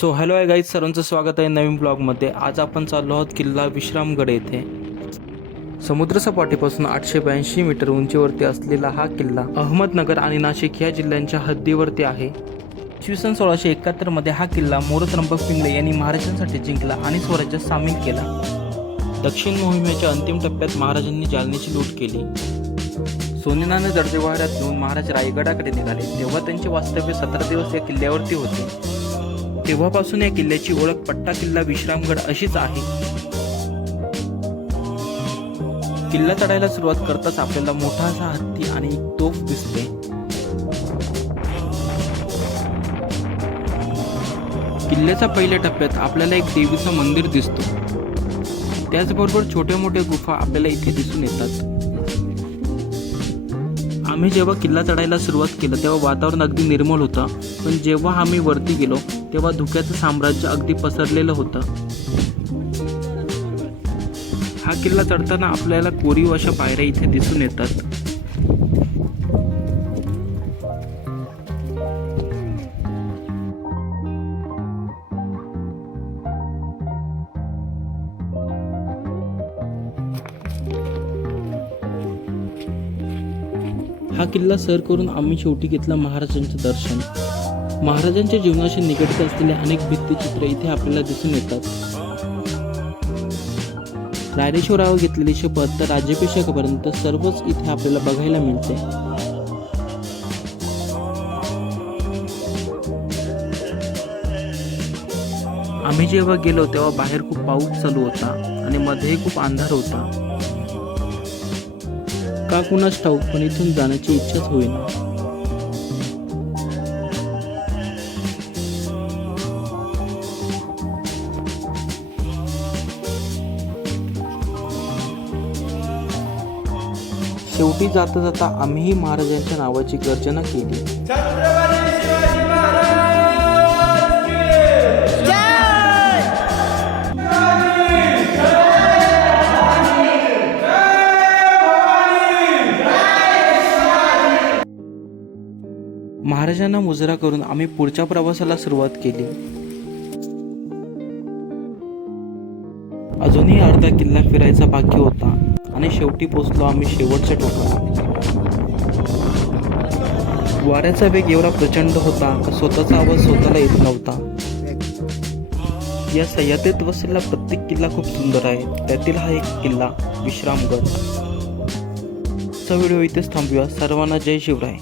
So hello आहे guys सर्वांचं स्वागत आहे नवीन ब्लॉगमध्ये आज आपण चाललो आहोत किल्ला विश्रामगड येथे. समुद्रसपाटीपासून आठशे ब्याऐंशी मीटर उंचीवरती असलेला हा किल्ला अहमदनगर आणि नाशिक या जिल्ह्यांच्या हद्दीवरती आहे. इसवी सन सोळाशे एकाहत्तरमध्ये हा किल्ला मोरत्रंबक पिंगले यांनी महाराजांसाठी जिंकला आणि स्वराज्यात सामील केला. दक्षिण मोहिमेच्या अंतिम टप्प्यात महाराजांनी जालन्याची लूट केली. सोनेनाने दर्जेवाड्यात दर्जेवाऱ्यात घेऊन महाराज रायगडाकडे निघाले. तेव्हा त्यांचे वास्तव्य सतरा दिवस या किल्ल्यावरती होते. तेव्हापासून या किल्ल्याची ओळख पट्टा किल्ला विश्रामगड अशीच आहे. किल्ला चढायला सुरुवात करताच आपल्याला मोठा असा हत्ती आणि एक तोफ दिसते. किल्ल्याच्या पहिल्या टप्प्यात आपल्याला एक देवीचं मंदिर दिसतो. त्याचबरोबर छोट्या मोठ्या गुफा आपल्याला इथे दिसून येतात. आम्ही जेव्हा किल्ला चढायला सुरुवात केलं तेव्हा वातावरण अगदी निर्मळ होतं. पण जेव्हा आम्ही वरती गेलो तेव्हा धुक्याचं साम्राज्य अगदी पसरलेलं होतं. हा किल्ला चढताना आपल्याला कोरीव अशा पायऱ्या इथे दिसून येतात. हा किल्ला सर करून आम्ही शेवटी घेतला महाराजांचं दर्शन. महाराजांच्या जीवनाशी निगडित असलेले अनेक भित्तिचित्र इथे आपल्याला दिसून येतात. रायरेश्वरावर घेतलेली शपथ तर राज्याभिषेकापर्यंत सर्वच इथे आपल्याला बघायला मिळते. आम्ही जेव्हा गेलो तेव्हा बाहेर खूप पाऊस चालू होता आणि मध्ये खूप अंधार होता. का कुणाच ठाऊक पण इथून जाण्याची इच्छाच होईना. शेवटी जाता जाता आम्हीही महाराजांच्या नावाची गर्जना केली. महाराजांना मुजरा करून आम्ही पुढच्या प्रवासाला सुरुवात केली. अजूनही अर्धा किल्ला फिरायचा बाकी होता आणि शेवटी पोचलो आम्ही शेवटच्या टोकाला. वाऱ्याचा वेग एवढा प्रचंड होता का स्वतःचा आवाज स्वतःला येत नव्हता. या सह्याद्रीत वसलेला प्रत्येक किल्ला खूप सुंदर आहे. त्यातील हा एक किल्ला विश्रामगड. चा व्हिडिओ इथेच थांबूया. सर्वांना जय शिवराय.